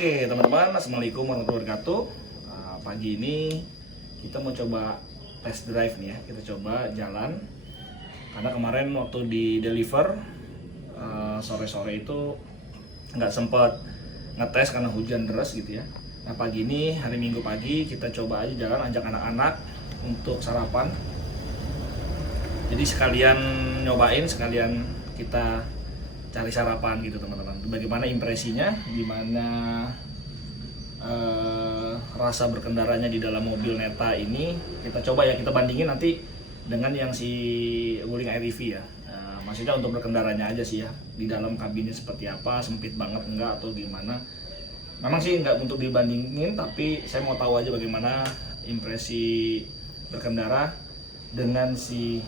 Oke teman-teman, assalamualaikum warahmatullahi wabarakatuh. Pagi ini kita mau coba test drive nih ya. Kita coba jalan karena kemarin waktu di deliver sore-sore itu nggak sempat ngetes karena hujan deras gitu ya. Nah pagi ini hari Minggu pagi kita coba aja jalan, ajak anak-anak untuk sarapan. Jadi sekalian nyobain, sekalian kita cari sarapan gitu teman-teman. Bagaimana impresinya, gimana rasa berkendaranya di dalam mobil Neta ini. Kita coba ya, kita bandingin nanti dengan yang si Wuling Air EV ya. Maksudnya untuk berkendaranya aja sih ya, di dalam kabinnya seperti apa, sempit banget enggak atau gimana. Memang sih enggak untuk dibandingin, tapi saya mau tahu aja bagaimana impresi berkendara dengan si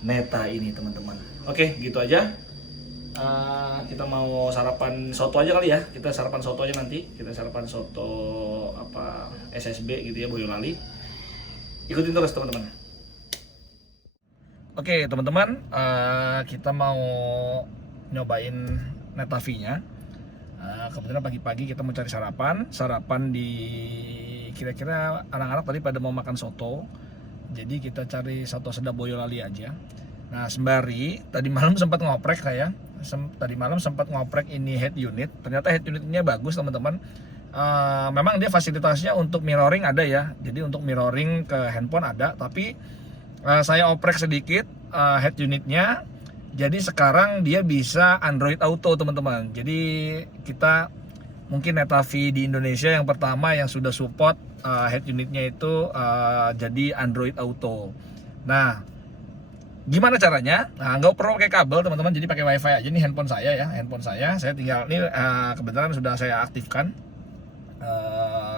Neta ini teman-teman. Oke, gitu aja. Kita mau sarapan soto aja kali ya. Kita sarapan soto aja nanti. Kita sarapan soto apa SSB gitu ya, Boyolali. Ikutin terus teman-teman. Oke teman-teman, kita mau nyobain Neta V-nya. Kebetulan pagi-pagi kita mau cari sarapan di kira-kira anak-anak tadi pada mau makan soto. Jadi kita cari soto sedap Boyolali aja. Nah sembari tadi malam sempat ngoprek ini head unit. Ternyata head unitnya bagus teman-teman. Memang dia fasilitasnya untuk mirroring ada ya. Jadi untuk mirroring ke handphone ada. Tapi saya oprek sedikit head unitnya. Jadi sekarang dia bisa Android Auto teman-teman. Jadi kita mungkin Neta V di Indonesia yang pertama yang sudah support head unitnya itu jadi Android Auto. Nah, gimana caranya? Nah, nggak perlu pakai kabel teman-teman, jadi pakai WiFi aja. Ini handphone saya ya, saya tinggal ini kebetulan sudah saya aktifkan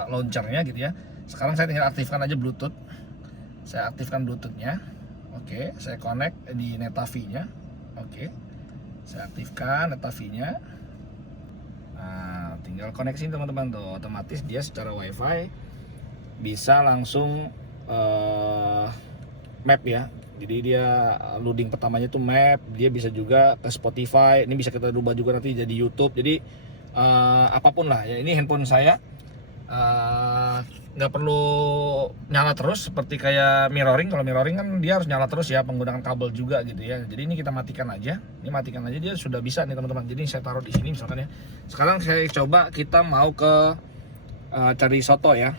launchernya gitu ya. Sekarang saya tinggal aktifkan aja Bluetooth. Saya aktifkan Bluetoothnya. Oke, saya connect di Neta V-nya. Oke, saya aktifkan Neta V-nya. Nah, tinggal koneksi teman-teman tuh, otomatis dia secara WiFi bisa langsung map ya. Jadi dia loading pertamanya tuh map, dia bisa juga ke Spotify, ini bisa kita rubah juga nanti jadi YouTube. Jadi apapun lah ya. Ini handphone saya nggak perlu nyala terus seperti kayak mirroring. Kalau mirroring kan dia harus nyala terus ya, menggunakan kabel juga gitu ya. Jadi ini kita matikan aja. Ini matikan aja, dia sudah bisa nih teman-teman. Jadi saya taruh di sini misalkan ya. Sekarang saya coba kita mau ke cari soto ya.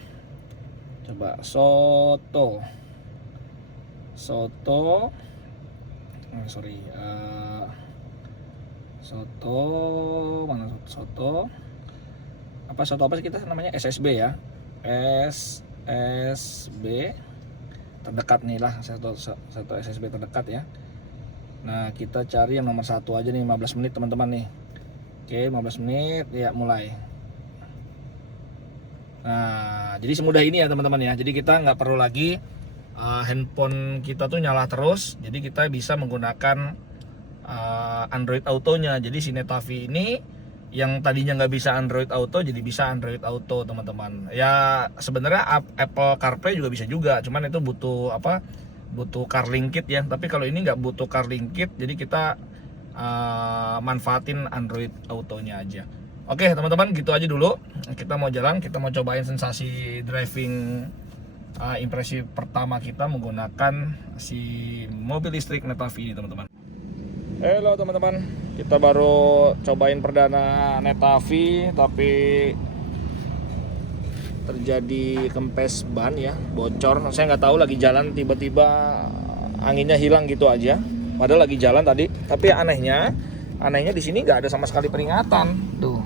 Coba soto soto mana soto apa sih kita namanya, SSB ya, SSB terdekat nih lah, satu SSB terdekat ya. Nah kita cari yang nomor 1 aja nih, 15 menit teman-teman nih. Oke, 15 menit ya, mulai. Nah jadi semudah ini ya teman-teman ya. Jadi kita nggak perlu lagi handphone kita tuh nyala terus, jadi kita bisa menggunakan Android Auto-nya. Jadi si Neta V ini yang tadinya nggak bisa Android Auto jadi bisa Android Auto teman-teman. Ya sebenarnya Apple CarPlay juga bisa juga, cuman itu butuh CarLink Kit ya. Tapi kalau ini nggak butuh CarLink Kit, jadi kita manfaatin Android Auto-nya aja. Oke teman-teman, gitu aja dulu. Kita mau jalan, kita mau cobain sensasi driving. Impresi pertama kita menggunakan si mobil listrik Neta V ini teman-teman. Halo teman-teman, kita baru cobain perdana Neta V, tapi terjadi kempes ban ya, bocor. Saya nggak tahu, lagi jalan tiba-tiba anginnya hilang gitu aja. Padahal lagi jalan tadi. Tapi anehnya di sini nggak ada sama sekali peringatan. Tuh,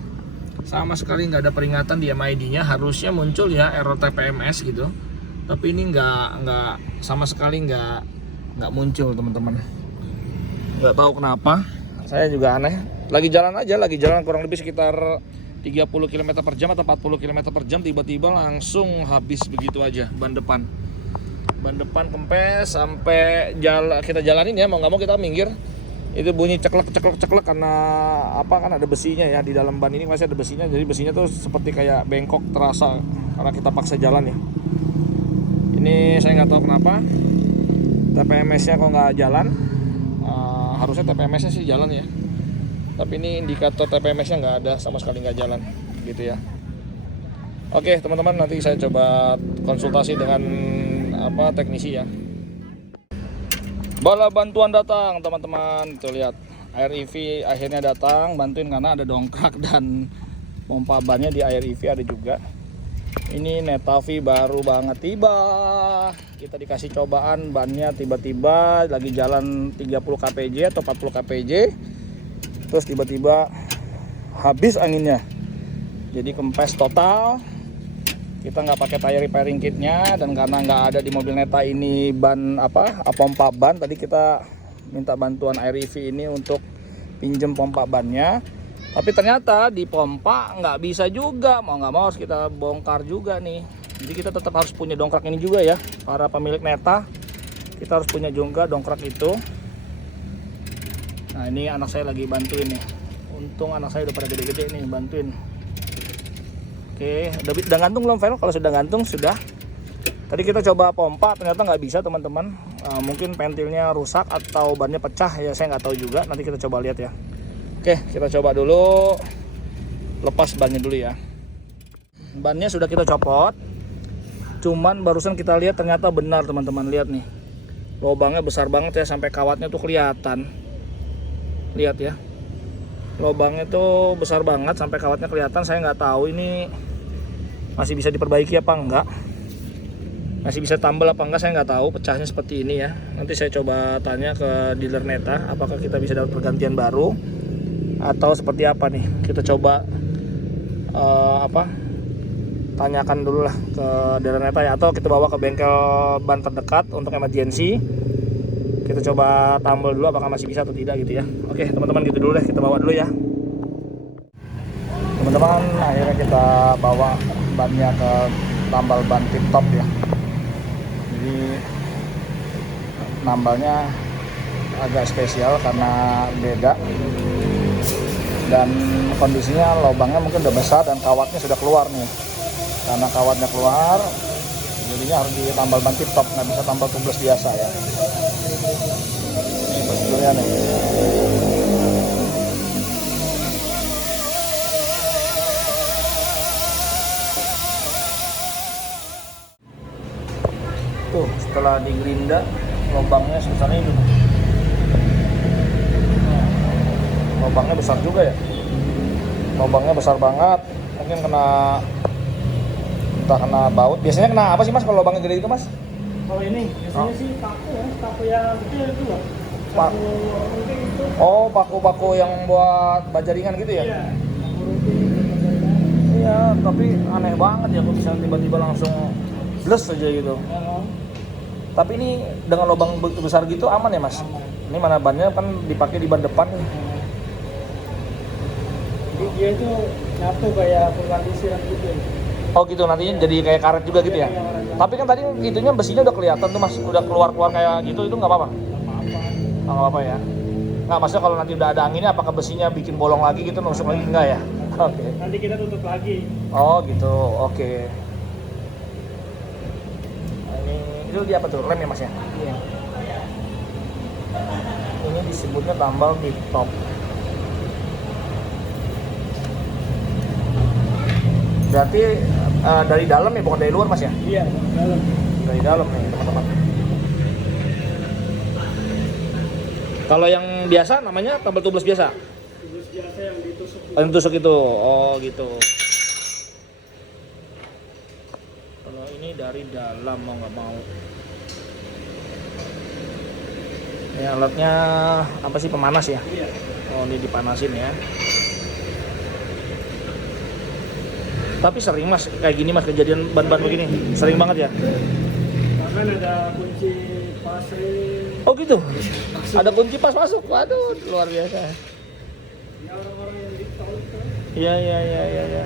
sama sekali nggak ada peringatan di MID-nya. Harusnya muncul ya error TPMS gitu. Tapi ini nggak sama sekali nggak muncul teman-teman. Nggak tahu kenapa. Saya juga aneh. Lagi jalan kurang lebih sekitar 30 km per jam atau 40 km per jam, tiba-tiba langsung habis begitu aja ban depan kempes. Sampai kita jalanin ya, mau nggak mau kita minggir. Itu bunyi ceklek karena kan ada besinya ya di dalam ban ini, masih ada besinya. Jadi besinya tuh seperti kayak bengkok, terasa karena kita paksa jalan ya. Ini saya nggak tahu kenapa TPMS-nya kok nggak jalan. Harusnya TPMS-nya sih jalan ya. Tapi ini indikator TPMS-nya nggak ada, sama sekali nggak jalan gitu ya. Oke teman-teman, nanti saya coba konsultasi dengan teknisi ya. Bala bantuan datang teman-teman, tuh lihat Air EV akhirnya datang bantuin karena ada dongkrak dan pompa bannya di Air EV ada juga. Ini Neta-V baru banget tiba. Kita dikasih cobaan bannya tiba-tiba lagi jalan 30 kpj atau 40 kpj. Terus tiba-tiba habis anginnya. Jadi kempes total. Kita nggak pakai tire repairing kitnya, dan karena nggak ada di mobil Neta ini ban pompa ban, tadi kita minta bantuan Air EV ini untuk pinjem pompa bannya. Tapi ternyata di pompa nggak bisa juga, mau nggak mau harus kita bongkar juga nih. Jadi kita tetap harus punya dongkrak ini juga ya, para pemilik Neta. Kita harus punya juga dongkrak itu. Nah ini anak saya lagi bantuin nih. Untung anak saya udah pada gede-gede nih bantuin. Oke, udah gantung belum Vel? Kalau sudah gantung sudah. Tadi kita coba pompa, ternyata nggak bisa teman-teman. Mungkin pentilnya rusak atau bannya pecah ya, saya nggak tahu juga. Nanti kita coba lihat ya. Oke, kita coba dulu lepas bannya dulu ya. Bannya sudah kita copot. Cuman barusan kita lihat ternyata benar teman-teman, lihat nih. Lubangnya besar banget ya, sampai kawatnya tuh kelihatan. Lihat ya. Lubangnya tuh besar banget sampai kawatnya kelihatan. Saya nggak tahu ini masih bisa diperbaiki apa enggak, masih bisa tambal apa enggak, saya nggak tahu. Pecahnya seperti ini ya. Nanti saya coba tanya ke dealer Neta apakah kita bisa dapat pergantian baru atau seperti apa nih. Kita coba tanyakan dulu lah ke dealer Neta ya, atau kita bawa ke bengkel ban terdekat untuk emergency. Kita coba tambal dulu apakah masih bisa atau tidak gitu ya. Oke teman-teman, gitu dulu deh, kita bawa dulu ya teman-teman. Akhirnya kita bawa bannya ke tambal ban tip top ya. Jadi nambalnya agak spesial karena beda, dan kondisinya lubangnya mungkin udah besar dan kawatnya sudah keluar nih. Karena kawatnya keluar jadinya harus ditambal ban tip top, nggak bisa tambal tubeless biasa ya. Ini prosedurnya nih. Tuh setelah digerinda lubangnya sebesar ini. Lubangnya besar juga ya. Lubangnya besar banget. Mungkin entah kena baut. Biasanya kena apa sih Mas kalau lubangnya gede gitu Mas? Kalau ini biasanya sih paku ya, paku yang kecil itu loh. Paku runcing itu. Oh, paku-paku yang buat baja ringan gitu ya? Iya, paku runcing. Iya, tapi aneh banget ya kok bisa tiba-tiba langsung bles aja gitu. Tapi ini dengan lubang besar gitu aman ya Mas? Aman. Ini mana bannya kan dipakai di ban depan nih. Jadi dia itu nyatu kayak pengkondisiran gitu. Oh gitu, nantinya jadi kayak karet juga gitu ya? Tapi kan tadi itunya besinya udah kelihatan tuh Mas, udah keluar-keluar kayak gitu, itu nggak apa-apa? Nggak apa-apa ya? Nggak, maksudnya kalau nanti udah ada anginnya apakah besinya bikin bolong lagi gitu, nusuk lagi enggak ya? Oke. Nanti kita tutup lagi. Oh gitu, oke. Nah, ini itu dia apa tuh, lem ya Mas ya? Iya. Ini disebutnya tambal tip top. Berarti dari dalam ya, bukan dari luar Mas ya? Iya, dalam. Dari dalam nih teman-teman. Kalau yang biasa namanya tambal tubeless biasa? Tubeless biasa yang ditusuk. Yang tusuk itu, oh gitu. Kalau ini dari dalam mau nggak mau. Ini alatnya apa sih, pemanas ya? Iya. Oh ini dipanasin ya. Tapi sering Mas kayak gini Mas, kejadian ban-ban begini sering banget ya? Bahkan ada kunci pasring. Oh gitu? Ada kunci pas masuk, waduh luar biasa. Ya orang-orang yang di tol itu. Iya.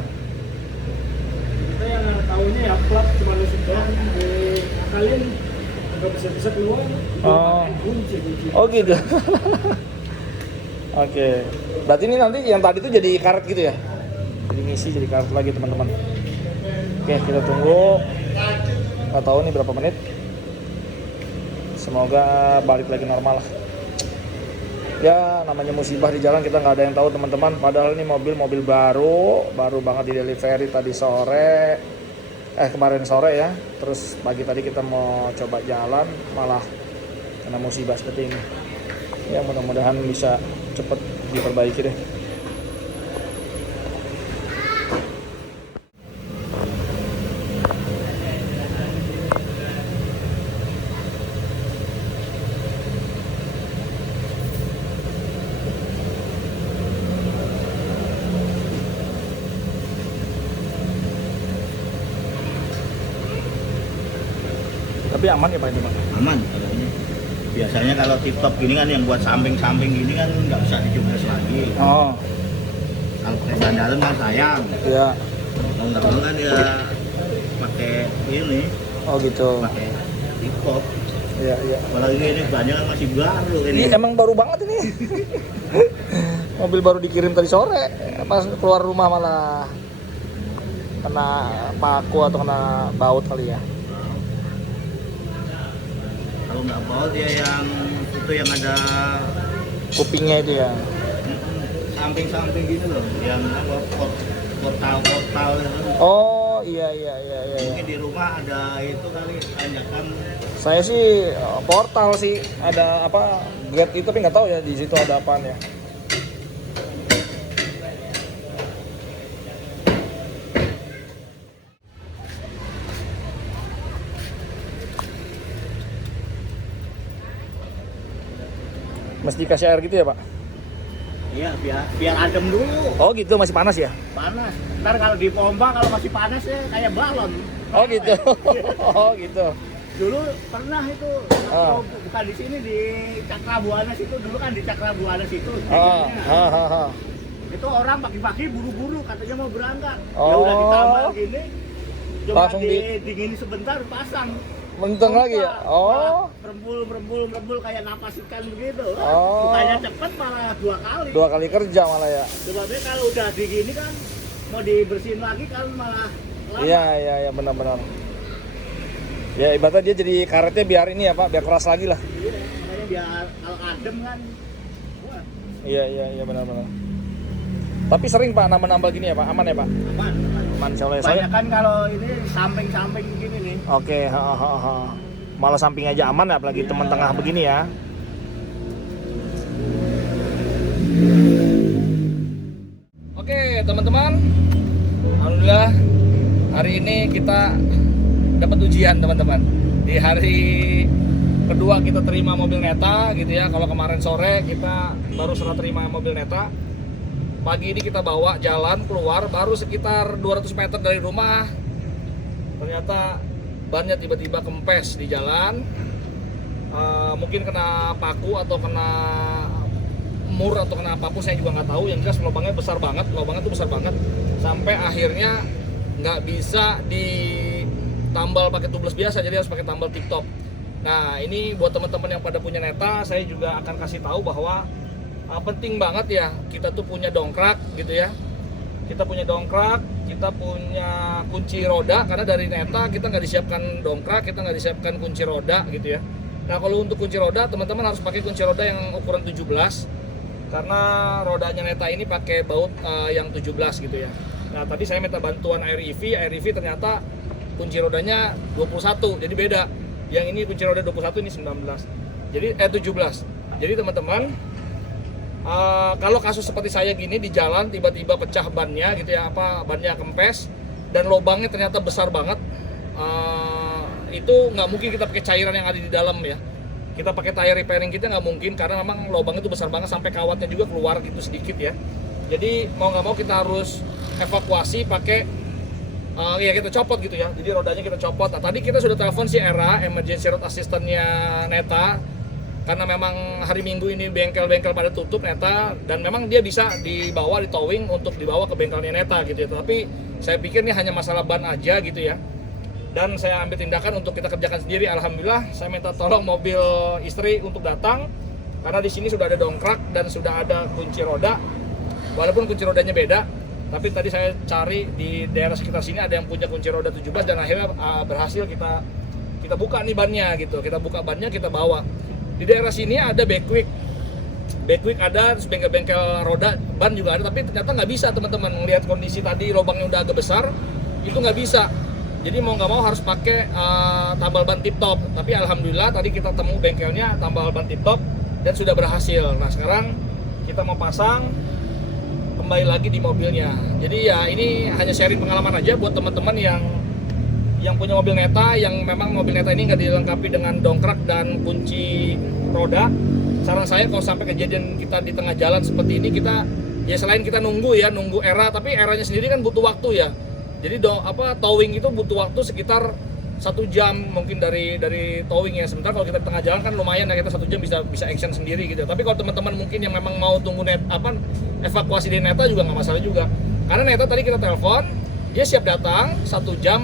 Kita yang tahunya ya plat cuma nusuk doang, diakalin nggak bisa keluar. Oh. Kunci. Oh gitu. Oke. Berarti ini nanti yang tadi itu jadi karet gitu ya? Jadi ngisi jadi karet lagi teman-teman. Oke, kita tunggu. Nggak tahu nih berapa menit. Semoga balik lagi normal lah. Ya namanya musibah di jalan, kita nggak ada yang tahu teman-teman. Padahal ini mobil baru banget di delivery tadi sore. kemarin sore ya. Terus pagi tadi kita mau coba jalan malah kena musibah seperti ini. Ya mudah-mudahan bisa cepet diperbaiki deh. Tapi aman ya Pak itu Pak? Aman kalau ini. Biasanya kalau tip-top gini kan yang buat samping-samping gini kan nggak bisa dijumles lagi. Oh, Kalau pakai ban dalam kan sayang. ya. Kalau nggak mau kan ya pakai ini, Oh gitu. pakai tip-top. Iya, iya. Apalagi ini bannya kan masih baru ini. Ini emang baru banget ini. Mobil baru dikirim tadi sore. Pas keluar rumah malah kena paku atau kena baut kali ya. Kalau nggak bawa dia yang itu yang ada Kupingnya itu ya. samping-samping gitu loh, yang apa portal itu. Oh iya iya iya iya. Mungkin di rumah ada itu kali tanjakan. Saya sih portal sih ada apa gate itu tapi nggak tahu ya di situ ada apaan ya. Mesti kasih air gitu ya Pak? Iya, biar adem dulu. Oh gitu masih panas ya? Panas. Ntar kalau dipompa kalau masih panas ya kayak balon. Oh gitu. Oh gitu. Dulu pernah itu, Ah. bukan di sini di Cakrabuana situ, dulu kan di Cakrabuana situ. Ah. Itu orang pagi-pagi buru-buru katanya mau berangkat. Ya Oh. udah ditambal gini, cuma Langsung dingin sebentar pasang. Menteng lagi ya? Oh. Merembul kayak napas ikan begitu. Oh. Bukannya cepet malah 2 kali. 2 kali kerja malah ya. Sebabnya kalau udah digini kan mau dibersihin lagi kan malah lama. Iya benar-benar. Ya ibaratnya dia jadi karetnya biar ini ya Pak, biar keras lagi lah. Iya, makanya biar kalau adem kan. Wah, Iya benar-benar. Tapi sering Pak nambah-nambah gini ya Pak, aman ya Pak? aman. Aman insya Allah ya. Banyak kan kalau ini samping-samping gini nih. Oke, malah samping aja aman ya, apalagi teman tengah begini ya. Oke teman-teman, alhamdulillah hari ini kita dapat ujian teman-teman. Di hari kedua kita terima mobil Neta gitu ya. Kalau kemarin sore kita baru serah terima mobil Neta. Pagi ini kita bawa jalan keluar baru sekitar 200 meter dari rumah. Ternyata bannya tiba-tiba kempes di jalan. Mungkin kena paku atau kena mur atau kena apapun saya juga nggak tahu. Yang jelas lubangnya besar banget, lubangnya tuh besar banget. Sampai akhirnya nggak bisa ditambal pakai tubeless biasa, jadi harus pakai tambal tip-top. Nah ini buat teman-teman yang pada punya Neta, saya juga akan kasih tahu bahwa penting banget ya kita tuh punya dongkrak gitu ya. Kita punya dongkrak, kita punya kunci roda, karena dari Neta kita nggak disiapkan dongkrak, kita nggak disiapkan kunci roda gitu ya. Nah kalau untuk kunci roda teman-teman harus pakai kunci roda yang ukuran 17, karena rodanya Neta ini pakai baut yang 17 gitu ya. Nah tadi saya minta bantuan Air EV ternyata kunci rodanya 21, jadi beda. Yang ini kunci roda 21, ini 19. Jadi 17. Jadi teman-teman, kalau kasus seperti saya gini di jalan tiba-tiba pecah bannya gitu ya, bannya kempes dan lubangnya ternyata besar banget, itu nggak mungkin kita pakai cairan yang ada di dalam ya. Kita pakai tire repairing kita nggak mungkin, karena memang lubangnya itu besar banget sampai kawatnya juga keluar gitu sedikit ya. Jadi mau nggak mau kita harus evakuasi pakai ya kita copot gitu ya. Jadi rodanya kita copot. Nah, tadi kita sudah telepon si Era, emergency road assistant-nya Neta. Karena memang hari Minggu ini bengkel-bengkel pada tutup Neta, dan memang dia bisa dibawa di towing untuk dibawa ke bengkelnya Neta gitu ya. Tapi saya pikir ini hanya masalah ban aja gitu ya. Dan saya ambil tindakan untuk kita kerjakan sendiri. Alhamdulillah saya minta tolong mobil istri untuk datang, karena di sini sudah ada dongkrak dan sudah ada kunci roda. Walaupun kunci rodanya beda, tapi tadi saya cari di daerah sekitar sini ada yang punya kunci roda 17, dan akhirnya berhasil kita buka nih bannya gitu. Kita buka bannya, kita bawa. Di daerah sini ada Backwick ada, terus bengkel-bengkel roda ban juga ada, tapi ternyata nggak bisa teman-teman. Ngelihat kondisi tadi lubangnya udah agak besar, itu nggak bisa. Jadi mau nggak mau harus pakai tambal ban tip top. Tapi alhamdulillah tadi kita temu bengkelnya tambal ban tip top dan sudah berhasil. Nah sekarang kita mau pasang kembali lagi di mobilnya. Jadi ya ini hanya sharing pengalaman aja buat teman-teman yang punya mobil Neta, yang memang mobil Neta ini nggak dilengkapi dengan dongkrak dan kunci roda. Saran saya kalau sampai kejadian kita di tengah jalan seperti ini, kita ya selain kita nunggu era, tapi eranya sendiri kan butuh waktu ya. Jadi towing itu butuh waktu sekitar 1 jam mungkin dari towing ya. Sementara kalau kita di tengah jalan kan lumayan ya, kita 1 jam bisa action sendiri gitu. Tapi kalau teman-teman mungkin yang memang mau tunggu evakuasi di Neta juga nggak masalah juga. Karena Neta tadi kita telepon, dia siap datang 1,5 jam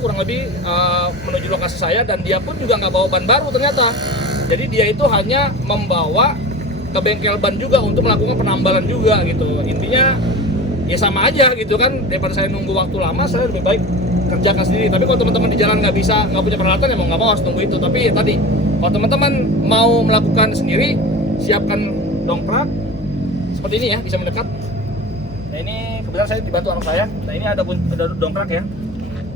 kurang lebih menuju lokasi saya, dan dia pun juga nggak bawa ban baru ternyata. Jadi dia itu hanya membawa ke bengkel ban juga untuk melakukan penambalan juga gitu. Intinya ya sama aja gitu kan, daripada saya nunggu waktu lama, saya lebih baik kerjakan sendiri. Tapi kalau teman-teman di jalan nggak punya peralatan, ya mau nggak mau harus tunggu itu. Tapi ya tadi, kalau teman-teman mau melakukan sendiri, siapkan dongkrak seperti ini ya, bisa mendekat. Nah ini kebetulan saya dibantu anak saya. Nah ini ada dongkrak ya.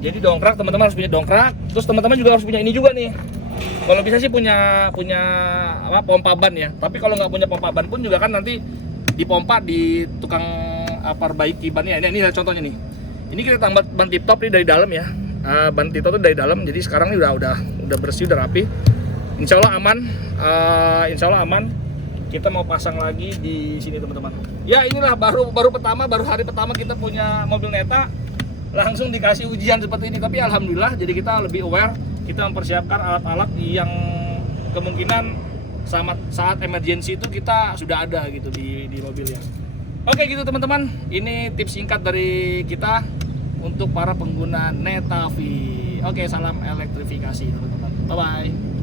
Jadi dongkrak, teman-teman harus punya dongkrak. Terus teman-teman juga harus punya ini juga nih. Kalau bisa sih punya pompa ban ya. Tapi kalau nggak punya pompa ban pun juga kan nanti dipompa di tukang perbaiki bannya. Ini contohnya nih. Ini kita tambah ban tip top nih dari dalam ya. Ban tip top itu dari dalam. Jadi sekarang ini udah bersih, udah rapi. Insya Allah aman. Kita mau pasang lagi di sini teman-teman. Ya inilah baru hari pertama kita punya mobil Neta, langsung dikasih ujian seperti ini. Tapi alhamdulillah, jadi kita lebih aware. Kita mempersiapkan alat-alat yang kemungkinan saat emergency itu kita sudah ada gitu di mobilnya. Oke gitu teman-teman, ini tips singkat dari kita untuk para pengguna Neta V. Oke, salam elektrifikasi teman-teman. Bye bye.